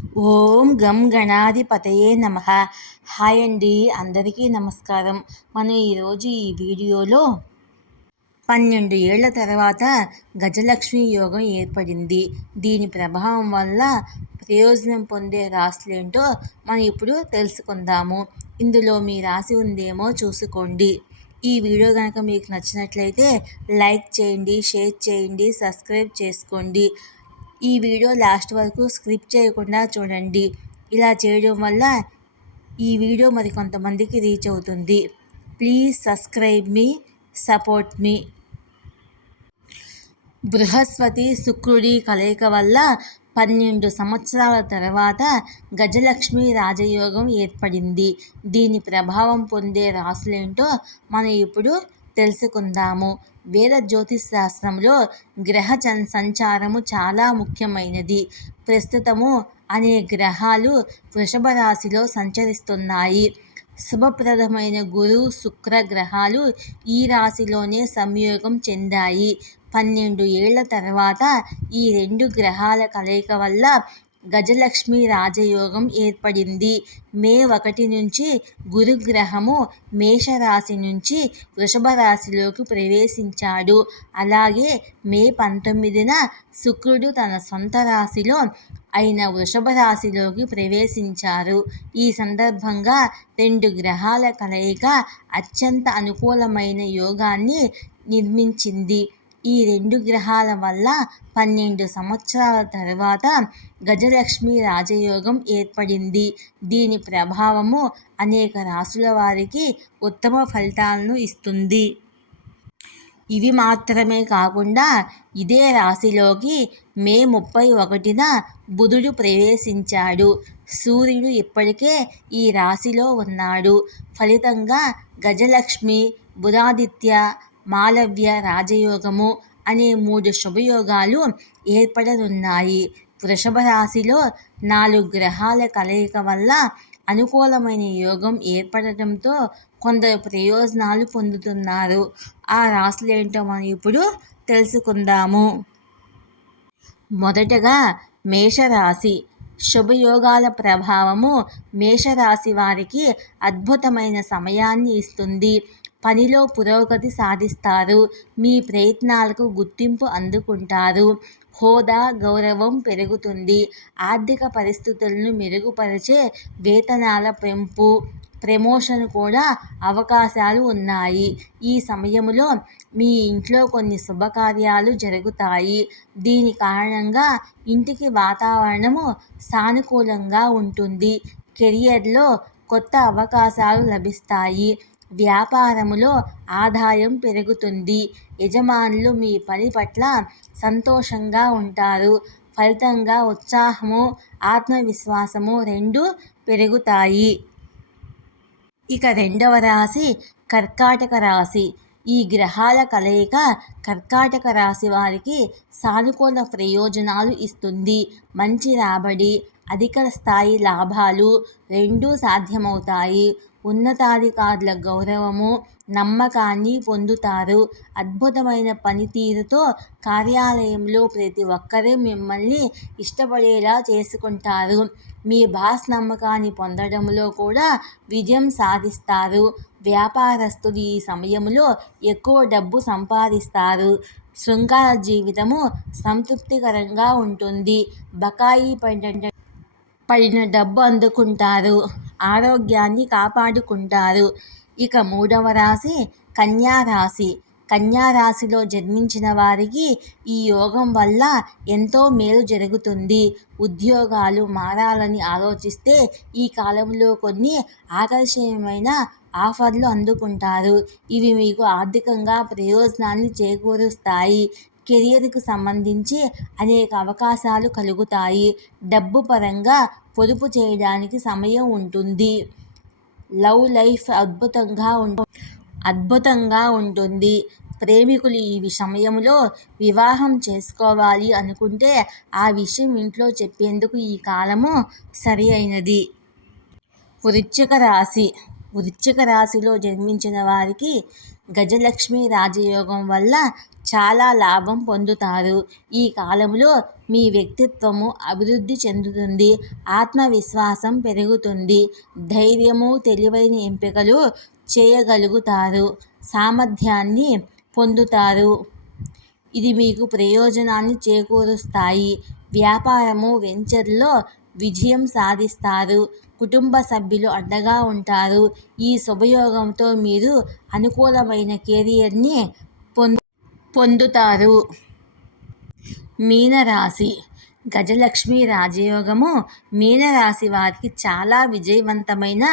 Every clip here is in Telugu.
ఓం గం గణాధిపతయే నమ. హాయ్ అండి అందరికీ నమస్కారం. మనం ఈరోజు ఈ వీడియోలో పన్నెండు ఏళ్ళ తర్వాత గజలక్ష్మి యోగం ఏర్పడింది. దీని ప్రభావం వల్ల ప్రయోజనం పొందే రాశులేంటో మనం ఇప్పుడు తెలుసుకుందాము. ఇందులో మీ రాశి ఉందేమో చూసుకోండి. ఈ వీడియో కనుక మీకు నచ్చినట్లయితే లైక్ చేయండి షేర్ చేయండి సబ్స్క్రైబ్ చేసుకోండి. ఈ వీడియో లాస్ట్ వరకు స్క్రిప్ట్ చేయకుండా చూడండి. ఇలా చేయడం వల్ల ఈ వీడియో మరి కొంతమందికి రీచ్ అవుతుంది. ప్లీజ్ సబ్స్క్రైబ్ మీ సపోర్ట్ మీ. బృహస్పతి శుక్రుడి కలయిక వల్ల పన్నెండు సంవత్సరాల తర్వాత గజలక్ష్మి రాజయోగం ఏర్పడింది. దీని ప్రభావం పొందే రాసులేంటో మనం ఇప్పుడు తెలుసుకుందాము. వేద జ్యోతిష్ శాస్త్రంలో గ్రహ సంచారము చాలా ముఖ్యమైనది. ప్రస్తుతము అనే గ్రహాలు వృషభ రాశిలో సంచరిస్తున్నాయి. శుభప్రదమైన గురు శుక్ర గ్రహాలు ఈ రాశిలోనే సంయోగం చెందాయి. పన్నెండు ఏళ్ళ తర్వాత ఈ రెండు గ్రహాల కలయిక వల్ల గజలక్ష్మి రాజయోగం ఏర్పడింది. మే ఒకటి నుంచి గురుగ్రహము మేషరాశి నుంచి వృషభ రాశిలోకి ప్రవేశించాడు. అలాగే మే పంతొమ్మిదిన శుక్రుడు తన సొంత రాశిలో అయిన వృషభ రాశిలోకి ప్రవేశించారు. ఈ సందర్భంగా రెండు గ్రహాల కలయిక అత్యంత అనుకూలమైన యోగాన్ని నిర్మించింది. ఈ రెండు గ్రహాల వల్ల పన్నెండు సంవత్సరాల తర్వాత గజలక్ష్మి రాజయోగం ఏర్పడింది. దీని ప్రభావము అనేక రాసుల వారికి ఉత్తమ ఫలితాలను ఇస్తుంది. ఇవి మాత్రమే కాకుండా ఇదే రాశిలోకి మే ముప్పై ఒకటిన బుధుడు ప్రవేశించాడు. సూర్యుడు ఇప్పటికే ఈ రాశిలో ఉన్నాడు. ఫలితంగా గజలక్ష్మి బుధాదిత్య మాలవ్య రాజయోగము అనే మూడు శుభయోగాలు ఏర్పడనున్నాయి. వృషభ రాశిలో నాలుగు గ్రహాల కలయిక వల్ల అనుకూలమైన యోగం ఏర్పడటంతో కొందరు ప్రయోజనాలు పొందుతున్నారు. ఆ రాశులేంటో మనం ఇప్పుడు తెలుసుకుందాము. మొదటగా మేషరాశి. శుభయోగాల ప్రభావము మేషరాశి వారికి అద్భుతమైన సమయాన్ని ఇస్తుంది. పనిలో పురోగతి సాధిస్తారు. మీ ప్రయత్నాలకు గుర్తింపు అందుకుంటారు. హోదా గౌరవం పెరుగుతుంది. ఆర్థిక పరిస్థితులను మెరుగుపరిచే వేతనాల పెంపు ప్రమోషన్ కూడా అవకాశాలు ఉన్నాయి. ఈ సమయంలో మీ ఇంట్లో కొన్ని శుభకార్యాలు జరుగుతాయి. దీని కారణంగా ఇంటికి వాతావరణము సానుకూలంగా ఉంటుంది. కెరియర్లో కొత్త అవకాశాలు లభిస్తాయి. వ్యాపారములో ఆదాయం పెరుగుతుంది. యజమానులు మీ పని పట్ల సంతోషంగా ఉంటారు. ఫలితంగా ఉత్సాహము ఆత్మవిశ్వాసము రెండు పెరుగుతాయి. ఇక రెండవ రాశి కర్కాటక రాశి. ఈ గ్రహాల కలయిక కర్కాటక రాశి వారికి సానుకూల ప్రయోజనాలు ఇస్తుంది. మంచి రాబడి అధిక స్థాయి లాభాలు రెండూ సాధ్యమవుతాయి. ఉన్నతాధికారుల గౌరవము నమ్మకాన్ని పొందుతారు. అద్భుతమైన పనితీరుతో కార్యాలయంలో ప్రతి ఒక్కరూ మిమ్మల్ని ఇష్టపడేలా చేసుకుంటారు. మీ బాస్ నమ్మకాన్ని పొందడంలో కూడా విజయం సాధిస్తారు. వ్యాపారస్తులు ఈ సమయంలో ఎక్కువ డబ్బు సంపాదిస్తారు. శృంగార జీవితము సంతృప్తికరంగా ఉంటుంది. బకాయి పడిన పడిన డబ్బు అందుకుంటారు. ఆరోగ్యాన్ని కాపాడుకుంటారు. ఇక మూడవ రాశి కన్యారాశి కన్యారాశిలో కన్యా రాశిలో జన్మించిన వారికి ఈ యోగం వల్ల ఎంతో మేలు జరుగుతుంది. ఉద్యోగాలు మారాలని ఆలోచిస్తే ఈ కాలంలో కొన్ని ఆకర్షణీయమైన ఆఫర్లు అందుకుంటారు. ఇవి మీకు ఆర్థికంగా ప్రయోజనాన్ని చేకూరుస్తాయి. కెరియర్కు సంబంధించి అనేక అవకాశాలు కలుగుతాయి. డబ్బు పరంగా పొదుపు చేయడానికి సమయం ఉంటుంది. లవ్ లైఫ్ అద్భుతంగా ఉంటు అద్భుతంగా ఉంటుంది. ప్రేమికులు ఈ సమయంలో వివాహం చేసుకోవాలి అనుకుంటే ఆ విషయం ఇంట్లో చెప్పేందుకు ఈ కాలము సరి అయినది. వృచ్చిక రాశి వృచ్చిక రాశిలో జన్మించిన వారికి గజలక్ష్మి రాజయోగం వల్ల చాలా లాభం పొందుతారు. ఈ కాలంలో మీ వ్యక్తిత్వము అభివృద్ధి చెందుతుంది ఆత్మవిశ్వాసం పెరుగుతుంది ధైర్యము తెలివైన ఎంపికలు చేయగలుగుతారు సామర్థ్యాన్ని పొందుతారు. ఇది మీకు ప్రయోజనాన్ని చేకూరుస్తాయి. వ్యాపారము వెంచర్లో విజయం సాధిస్తారు. కుటుంబ సభ్యులు అండగా ఉంటారు. ఈ శుభయోగంతో మీరు అనుకూలమైన కెరియర్ని పొందు పొందుతారు. మీనరాశి. గజలక్ష్మి రాజయోగము మీనరాశి వారికి చాలా విజయవంతమైన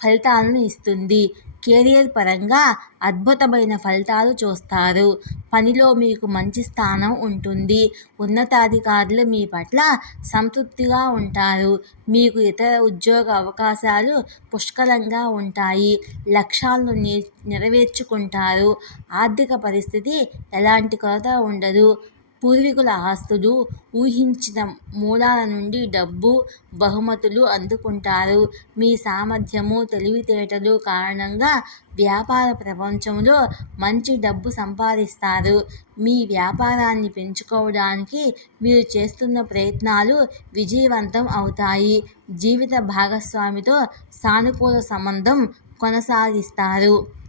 ఫలితాలను ఇస్తుంది. కెరియర్ పరంగా అద్భుతమైన ఫలితాలు చూస్తారు. పనిలో మీకు మంచి స్థానం ఉంటుంది. ఉన్నతాధికారులు మీ పట్ల సంతృప్తిగా ఉంటారు. మీకు ఇతర ఉద్యోగ అవకాశాలు పుష్కలంగా ఉంటాయి. లక్ష్యాలను నెరవేర్చుకుంటారు. ఆర్థిక పరిస్థితి ఎలాంటి కొరత ఉండదు. పూర్వీకుల ఆస్తులు ఊహించిన మూలాల నుండి డబ్బు బహుమతులు అందుకుంటారు. మీ సామర్థ్యము తెలివితేటలు కారణంగా వ్యాపార ప్రపంచంలో మంచి డబ్బు సంపాదిస్తారు. మీ వ్యాపారాన్ని పెంచుకోవడానికి మీరు చేస్తున్న ప్రయత్నాలు విజయవంతం అవుతాయి. జీవిత భాగస్వామితో సానుకూల సంబంధం కొనసాగిస్తారు.